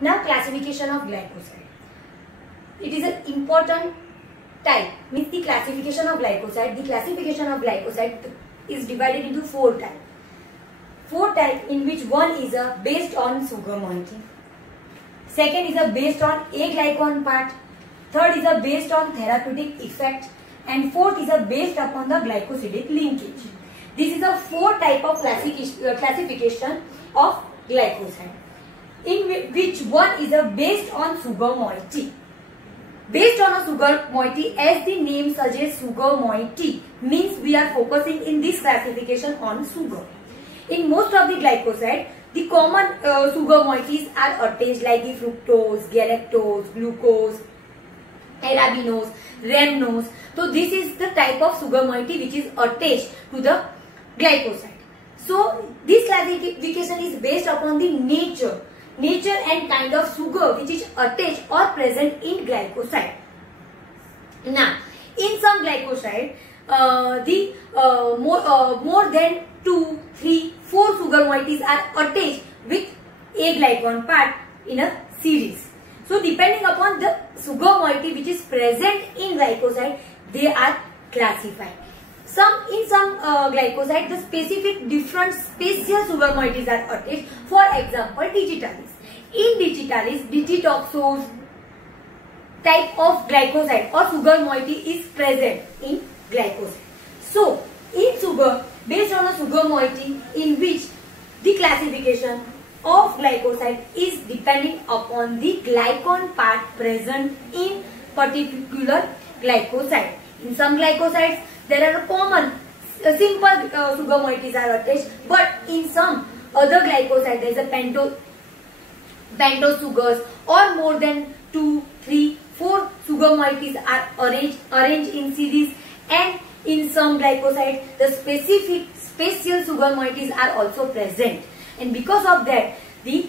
Now classification of glycoside. It is an important type, means the classification of glycoside. The classification of glycoside is divided into four types. Four types in which one is based on sugar moiety. Second is based on A-glycan part. Third is based on therapeutic effect. And fourth is based upon the glycosidic linkage. This is a four type of classification of glycoside, in which one is based on sugar moiety. Based on a sugar moiety, as the name suggests, sugar moiety means we are focusing in this classification on sugar. In most of the glycoside, the common sugar moieties are attached like the fructose, galactose, glucose, arabinose, rhamnose. So this is the type of sugar moiety which is attached to the glycoside. So this classification is based upon the nature and kind of sugar which is attached or present in glycoside. Now, in some glycoside, more than 2, 3, 4 sugar moieties are attached with A-glycan part in a series. So, depending upon the sugar moiety which is present in glycoside, they are classified. In some glycoside, the specific different special sugar moieties are attached. For example, digitalis. In digitalis, digitoxose type of glycoside or sugar moiety is present in glycoside. So, in sugar, based on a sugar moiety in which the classification of glycoside is depending upon the glycan part present in particular glycoside. In some glycosides, there are common simple sugar moieties are attached, but in some other glycoside there is a pentose sugars or more than 2, 3, 4 sugar moieties are arranged in series, and in some glycosides the special sugar moieties are also present, and because of that the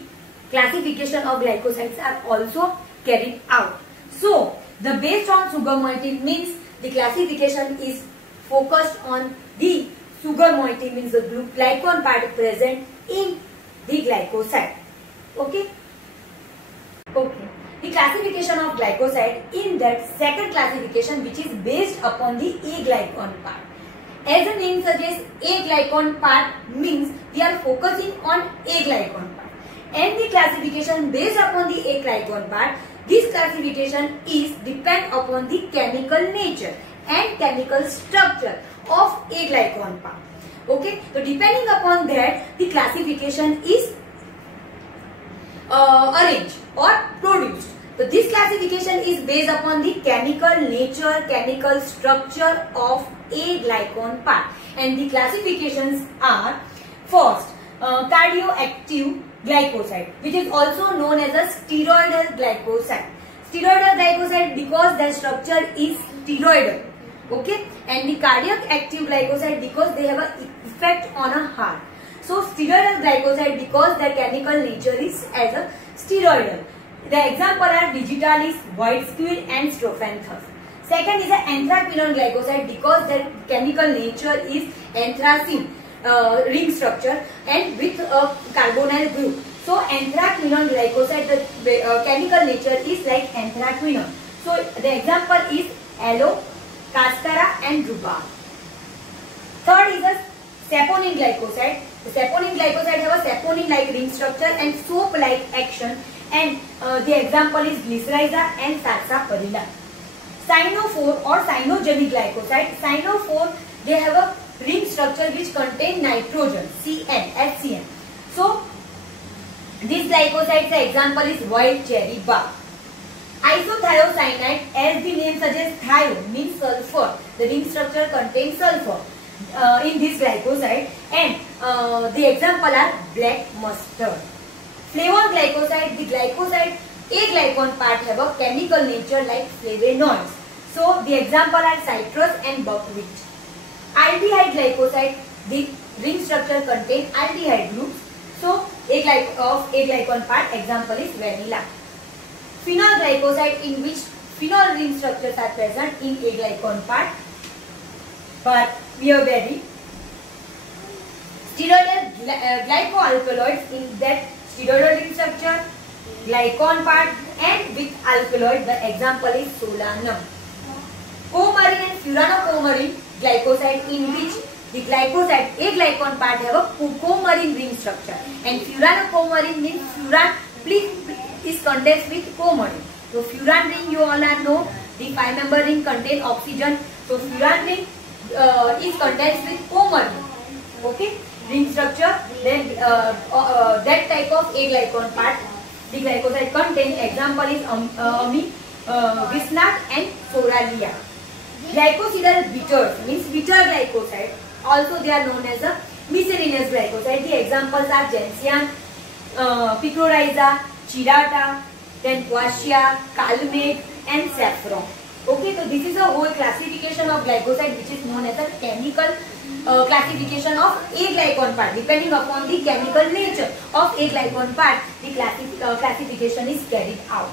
classification of glycosides are also carried out. So the based on sugar moiety means the classification is focused on the sugar moiety, means the glycan part present in the glycoside. Okay. The classification of glycoside, in that second classification which is based upon the A-glycan part. As the name suggests, A-glycan part means we are focusing on A-glycan part. And the classification based upon the A-glycan part, this classification is depend upon the chemical nature and chemical structure of A-glycan part. Okay, so depending upon that, the classification is arranged or produced. So this classification is based upon the chemical nature, chemical structure of A-glycan part, and the classifications are first cardioactive glycoside, which is also known as a steroidal glycoside. Steroidal glycoside because their structure is steroidal. Okay, and the cardiac active glycoside because they have an effect on a heart. So steroidal glycoside because their chemical nature is as a steroidal. The example are digitalis, white squid and strophanthus. Second is the anthraquinone glycoside because their chemical nature is anthracene ring structure and with a carbonyl group. So anthraquinone glycoside, the chemical nature is like anthraquinone. So the example is aloe, cascara and rhubarb. Third is the saponin glycoside. The saponin glycoside have a saponin-like ring structure and soap-like action, and the example is glycyrrhiza and sarsaparilla. Cyanophore or cyanogenic glycoside. Cyanophore, they have a ring structure which contain nitrogen, Cn, HCN. So this glycoside, the example is wild cherry bark. Isothiocyanate, as the name suggests, thio means sulfur. The ring structure contains sulfur in this glycoside, and the example are black mustard. Flavon glycoside, the glycoside A-glycan part have a chemical nature like flavonoids. So the example are citrus and buckwheat. Aldehyde glycoside, the ring structure contain aldehyde groups. So A-glycan part example is vanilla. Phenol glycoside, in which phenol ring structures are present in A-glycan part, but we are very steroidal glycoalkaloids, in that steroidal ring structure glycon part, and with alkaloid, the example is solanum. Coumarin and furanocoumarin glycoside, in which the glycoside, a glycon part, have a coumarin ring structure, and furanocoumarin means furan is condensed with coumarin. So furan ring, you all know, the 5-member ring contain oxygen. So furan ring is condensed with coumarin. Okay, ring structure. Then that type of a glycon part, the glycoside contain. Example is Wisnat and Soralia. Glycosidal bitters means bitter glycoside. Also, they are known as a miscellaneous glycoside. The examples are gentian, picoryza, chirata, then quassia, calmate, and saffron. Okay, so this is a whole classification of glycoside, which is known as a chemical classification of a glycon part. Depending upon the chemical nature of a glycon part, the classification is carried out.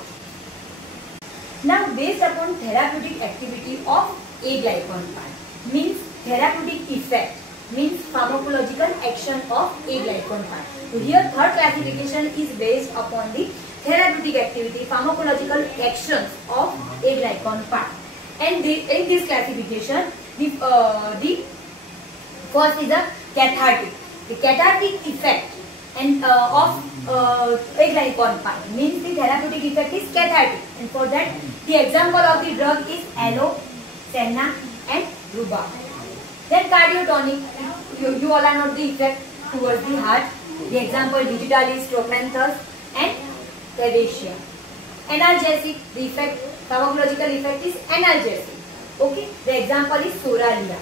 Now, based upon therapeutic activity of a glycon part, means therapeutic effect, means pharmacological action of a glycon part. So here, third classification is based upon the therapeutic activity, pharmacological actions of a glycon part. And in this classification, the first is a cathartic. The cathartic effect and of a glycon part, means the therapeutic effect is cathartic. And for that, the example of the drug is aloe, senna, and rhubarb. Then cardiotonic, you all know the effect towards the heart. The example digitalis, trophanthus, and Cavacia. Analgesic, the effect, pharmacological effect is analgesic. Okay, the example is Soralia.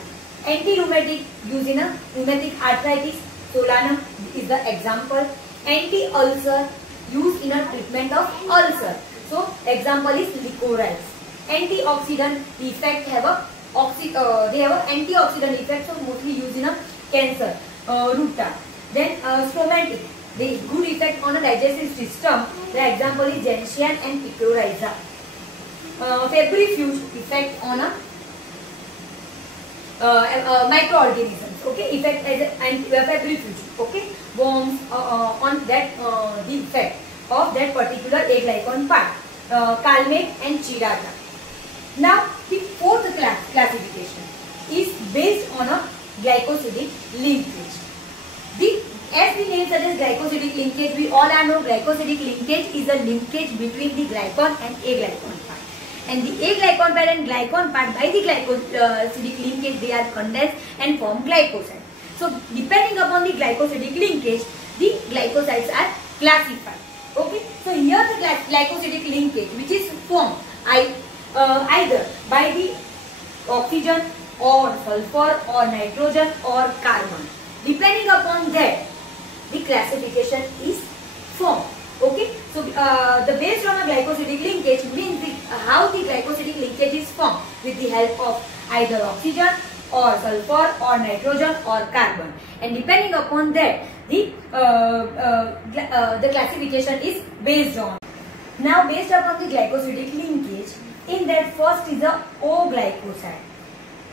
Anti-rheumatic, used in a rheumatic arthritis, Solanum is the example. Anti-ulcer, used in a treatment of ulcer. So, example is licorice. Antioxidant, the effect have a they have an antioxidant effect, so mostly used in a cancer, ruta. Then stromatic, the good effect on a digestive system. The example is gentian and picoryza. Febrifuge, effect on a microorganisms. Okay, effect as a febrifuge. Okay, worms on that the effect of that particular a glycon part. Calmate and chirata. Now, the fourth classification is based on a glycosidic linkage. As the name suggests, glycosidic linkage, we all know glycosidic linkage is a linkage between the glycon and a glycon part. And the a glycon part and glycon part, by the glycosidic linkage, they are condensed and form glycoside. So, depending upon the glycosidic linkage, the glycosides are classified. Okay, so here the glycosidic linkage, which is formed either by the oxygen or sulfur or nitrogen or carbon. Depending upon that, the classification is formed. Okay, so the based on a glycosidic linkage means how the glycosidic linkage is formed with the help of either oxygen or sulfur or nitrogen or carbon, and depending upon that, the classification is based on. Now, based upon the glycosidic linkage, in that first is the O-glycoside.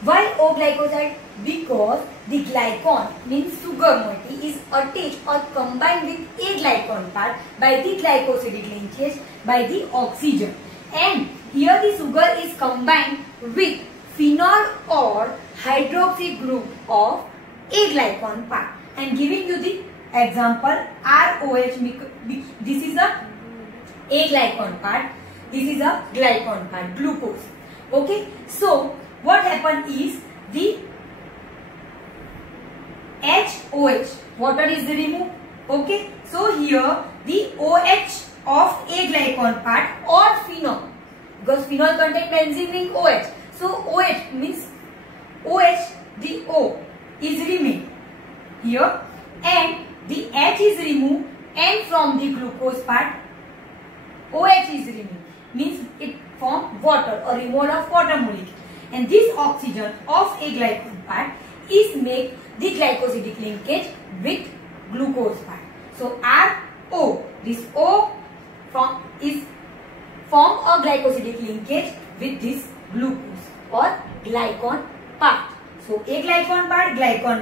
Why O-glycoside? Because the glycon, means sugar moiety, is attached or combined with a glycon part by the glycosidic linkage by the oxygen. And here the sugar is combined with phenol or hydroxy group of a glycon part. And giving you the example, ROH, this is a glycon part, this is a glycon part, glucose. Okay, so what happened is the HOH, water is removed. Okay, so here the OH of a glycon part or phenol, because phenol contains benzene ring OH. So OH means OH, the O is remained here, and the H is removed, and from the glucose part OH is removed, means it forms water or removal of water molecule. And this oxygen of a glycon part is make the glycosidic linkage with glucose part. So RO, this O is form a glycosidic linkage with this glucose or glycon part. So a glycon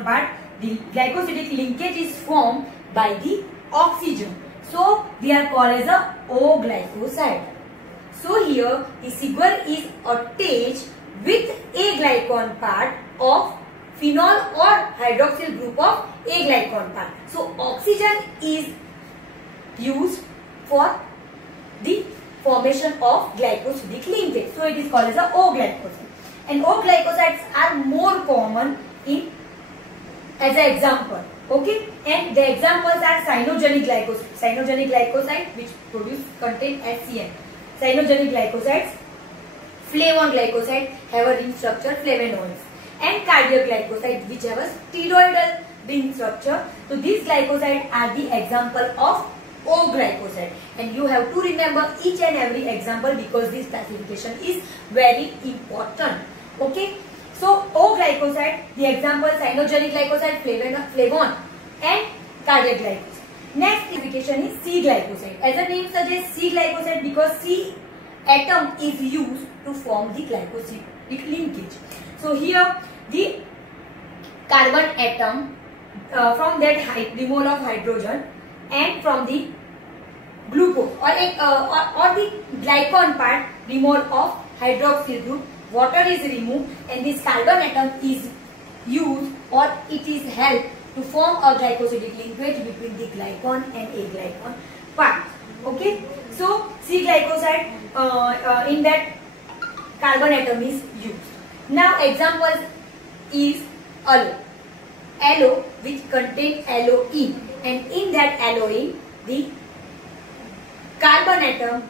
part, the glycosidic linkage is formed by the oxygen. So they are called as a O-glycoside. So here the sugar is attached with a glycon part of phenol or hydroxyl group of a glycon part. So oxygen is used for the formation of glycosidic linkage. So it is called as a O-glycoside. And O-glycosides are more common in as an example. Okay, and the examples are cyanogenic glycoside. Cyanogenic glycoside which contain HCN. Cyanogenic glycosides, flavon glycoside have a ring structure flavonoids, and cardiac glycosides which have a steroidal ring structure. So these glycosides are the example of O-glycoside, and you have to remember each and every example because this classification is very important. Okay, so O-glycoside, the example cyanogenic glycoside, flavon and cardiac glycoside. Next classification is C-glycoside. As the name suggests, C-glycoside because C atom is used to form the glycosidic linkage. So here the carbon atom, from that remove of hydrogen, and from the glucose or the glycon part remove of hydroxyl group, water is removed and this carbon atom is used or it is helped to form a glycosidic linkage between the glycon and a glycon part. Okay, so C-glycoside in that carbon atom is used. Now examples is aloe which contain aloine, and in that aloine the carbon atom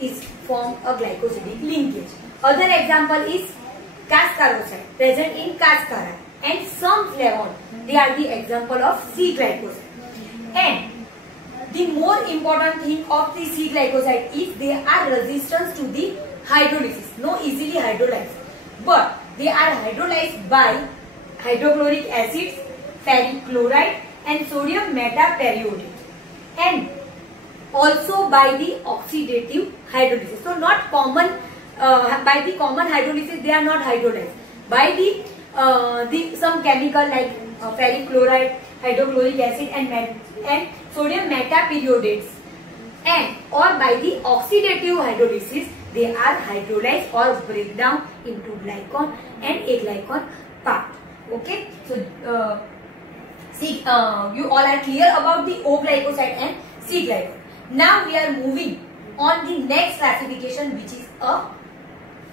is form a glycosidic linkage. Other example is cascaroside present in cascara and some flavon. They are the example of C-glycoside. And the more important thing of the C-glycoside is they are resistant to the hydrolysis, no easily hydrolyzed, but they are hydrolyzed by hydrochloric acids, ferric chloride and sodium metaperiodate, and also by the oxidative hydrolysis. So not common, by the common hydrolysis they are not hydrolyzed. By the some chemical like ferric chloride, hydrochloric acid and sodium metaperiodate, and or by the oxidative hydrolysis they are hydrolyzed or break down into glycon and aglycon part. Okay, so see, you all are clear about the O-glycoside and C-glycoside. Now we are moving on the next classification which is a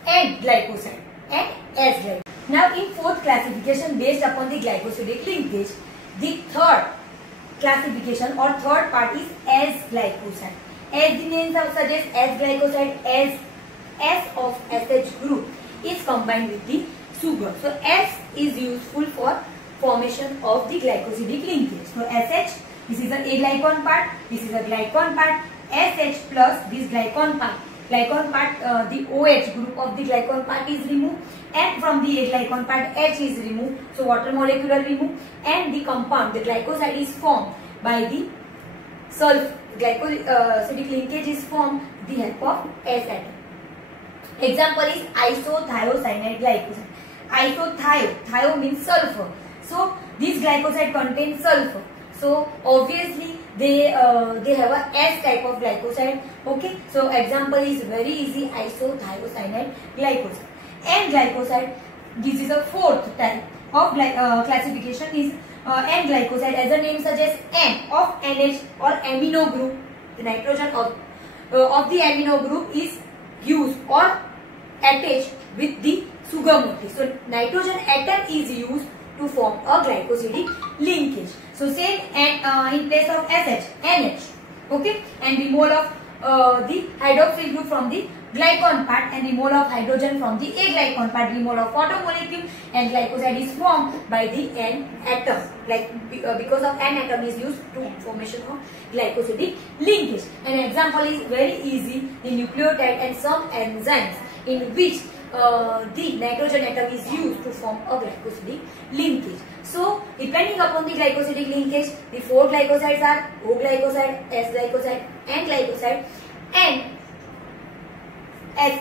N-glycoside and S-glycoside. Now in fourth classification based upon the glycosidic linkage, the third classification or third part is S-glycoside. As the name suggests, S-glycoside, as S of SH group is combined with the sugar. So S is useful for formation of the glycosidic linkage. So SH, this is a glycon part, this is a glycon part, SH plus this glycon part. Glycon part, the OH group of the glycon part is removed, and from the glycon part H is removed. So water molecule are removed, and the compound, the glycoside is formed by the glycosidic linkage is formed with the help of S atom. Example is isothiocyanate glycoside. Thio means sulfur. So this glycoside contains sulfur. So obviously they have a S type of glycoside. Okay. So example is very easy, isothiocyanate glycoside. N-glycoside, this is a fourth type of classification is N-glycoside. As the name suggests, N of NH or amino group, the nitrogen of the amino group is used or attached with the sugar motif. So nitrogen atom is used to form a glycosidic linkage. So same in place of SH, NH. Okay, and removal of the hydroxyl group from the glycon part and removal of hydrogen from the aglycon part, removal of water molecule, and glycoside is formed by the N atom. Like because of N atom is used to formation of glycosidic linkage. An example is very easy, the nucleotide and some enzymes in which the nitrogen atom is used to form a glycosidic linkage. So depending upon the glycosidic linkage, the four glycosides are O-glycoside, S-glycoside, N-glycoside and S.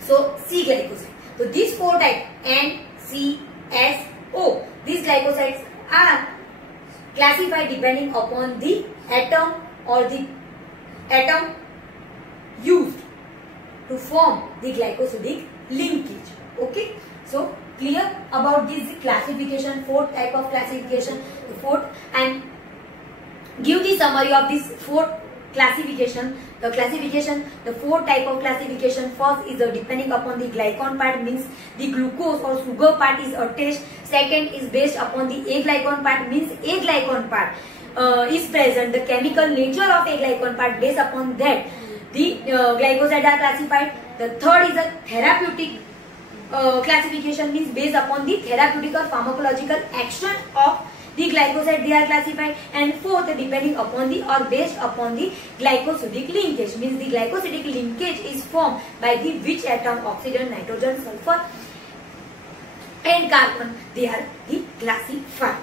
So C-glycoside. So these four types N, C, S, O. These glycosides are classified depending upon the atom or the atom used to form the glycosidic linkage. Okay, so clear about this classification, 4 type of classification, the fourth, and give the summary of this 4 classification. The 4 type of classification. First is depending upon the glycon part, means the glucose or sugar part is attached. Second is based upon the aglycon part, means aglycon part is present. The chemical nature of aglycon part, based upon that the glycosides are classified. The third is a therapeutic classification, means based upon the therapeutic or pharmacological action of the glycoside they are classified. And fourth, depending upon the or based upon the glycosidic linkage, means the glycosidic linkage is formed by the which atom, oxygen, nitrogen, sulfur and carbon, they are the classified.